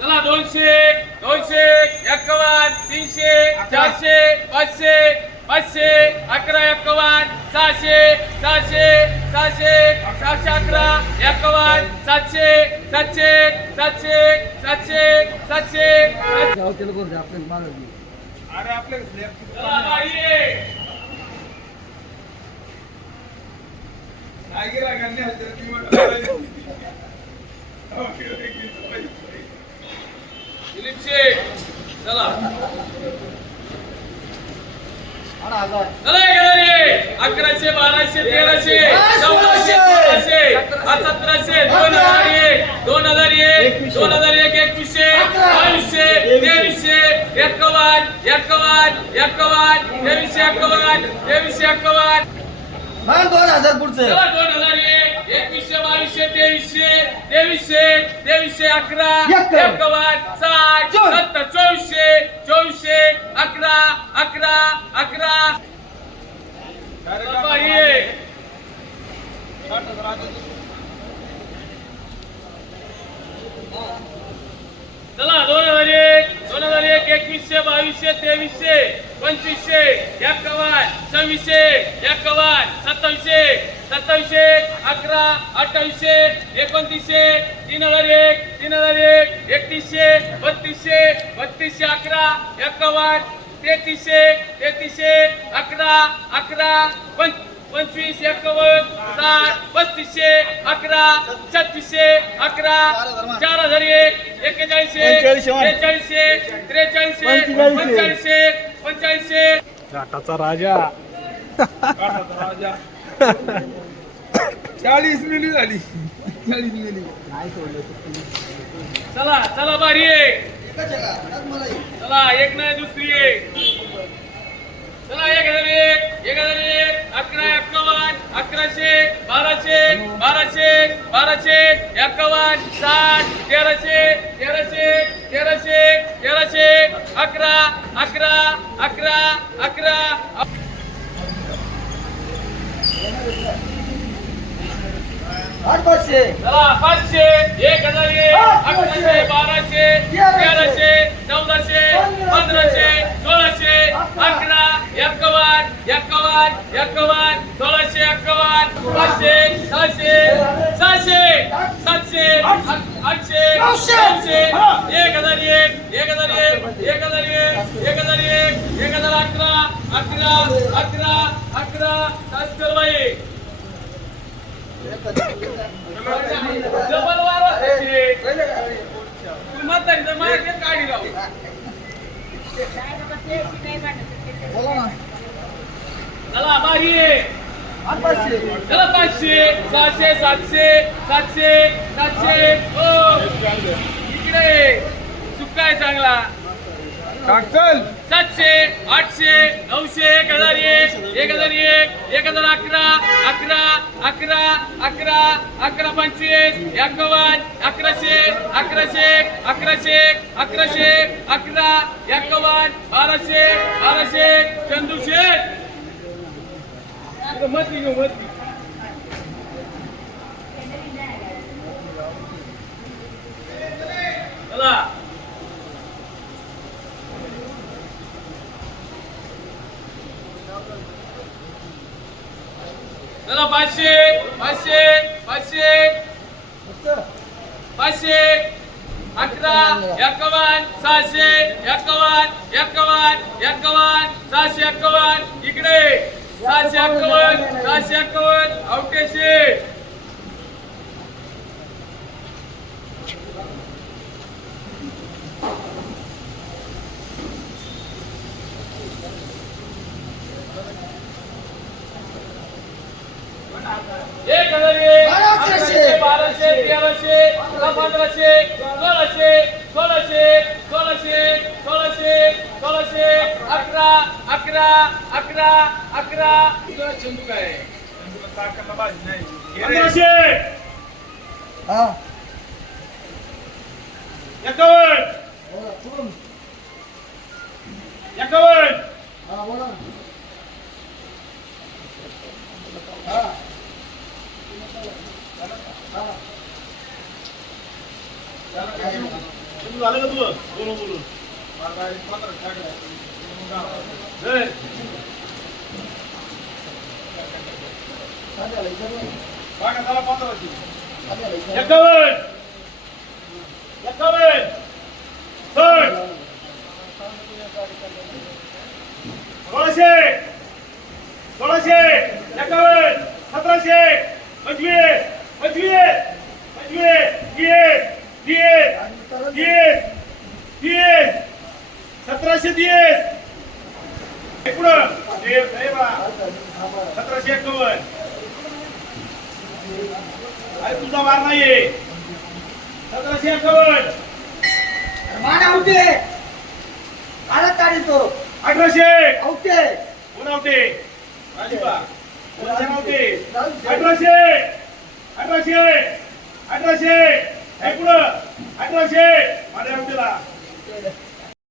चला दोनशे दोनशे एक्कावन्न तीनशे चारशे पाचशे पाचशे अकरा एक्कावन्न सहाशे सहाशे सहाशे सहाशे अकरा एक्कावन्न सातशे सातशे सातशे सातशे सातशे अरे आपल्या चला बाई. नागेला गण्य हजर किंमत चला. अकराशे बाराशे तेराशे चौदाशे पंधराशे सतराशे दोन हजार एक दोन हजार एक दोन हजार एक एकवीसशे बावीसशे तेवीसशे एक्कावन्न एक्कावन्न एक्कावन्न तेवीसशे एक्कावन्न तेवीसशे एक्कावन्न दोन हजार पुढचे. चला दोन हजार तेवीसशे तेवीसशे तेवीसशे अकरा. एक्कावन्न साठ. सत्तर चोवीसशे चोवीसशे अकरा अकरा अकरा बाबा ये. चला दोन हजार एक दोन हजार एक एकवीसशे बावीसशे तेवीसशे पंचवीसशे एक्कावन्न सव्वीसशे एक्कावन्न सत्तावीसशे सत्तावीसशे अकरा अठ्ठावीसशे एकोणतीसशे तीन हजार एक तीन हजार एक एकतीसशे बत्तीसशे बत्तीसशे अकरा एक्कावन्न तेहतीसशे तेहतीसशे अकरा अकरा पंच पंचवीस एक्कावन्न साठ पस्तीसशे अकरा छत्तीसशे अकरा चार हजार एक एक्केचाळीसशे. बेचाळीसशे त्रेचाळीसशे. पंचाळीसशे पंचाळीसशे घाटाचा राजा. राजा. चाळीस मिली झाली. चाळीस मिली. चला चला भारी आहे चला एक नाही दुसरी आहे चला एक हजार एक एक हजार अकराशे बाराशे बाराशे बाराशे एक्कावन्न साठ तेराशे तेराशे तेराशे तेराशे अकरा अकरा अकरा अकरा. पाचशे चला पाचशे एक हजार अकराशे बाराशे तेराशे चौदाशे पंधराशे सोळाशे अकरा एक्कावन्न एक्कावन्न एक्कावन्न सोळाशे एक्कावन्न पाचशे सहाशे सहाशे सातशे आठ- आठशे नऊशे! एक हजार एक एक हजार एक एक हजार एक एक हजार एक एक हजार अकरा अकरा अकरा अकरा सातशे बाई डबल वार बोला ना चला बारी आहे. आठ पाचशे चला पाचशे. सहाशे सातशे सातशे सातशे. ओ इकडे सुक्का आहे चांगला. सातशे आठशे नऊशे एक हजार एक एक हजार एक एक हजार अकरा. अकरा अकरा अकरा अकरा पंचवीस एक्कावन्न अकराशे अकराशे अकराशे अकराशे अकरा एक्कावन्न बाराशे बाराशे चंदूशे. मती घेऊ मती चला चला. पाचशे पाचशे पाचशे. पाचशे. अकरा एक्कावन्न सहाशे एक्कावन्न एक्कावन्न एक्कावन्न सहाशे एक्कावन्न इकडे. सहाशे एक्कावन्न सहाशे एक्कावन्न अवटेशे एक हजार बाराशे. तेराशे पंधराशे सोळाशे सोळाशे सोळाशे सोळाशे सोळाशे अकरा अकरा अकरा अकरा. चंदू काय. पंधराशे हा. एकावन्न. एकावन्न. हा बोला. झालं का तुझं बोलून बोलून जय. बघा जरा पंधराची एकावन्न एकावन्न सतराशे तीस. पुढं. हे बघा. सतराशे एकावन्न. अरे तुझा वार नाहीये. सतराशे एकावन्न. माना होते आला तो. अठराशे. होते उनावटे राजीबा कोणाचे नव्हते अठराशे. अठराशे. अठराशे. पुढं. अठराशे. माझ्या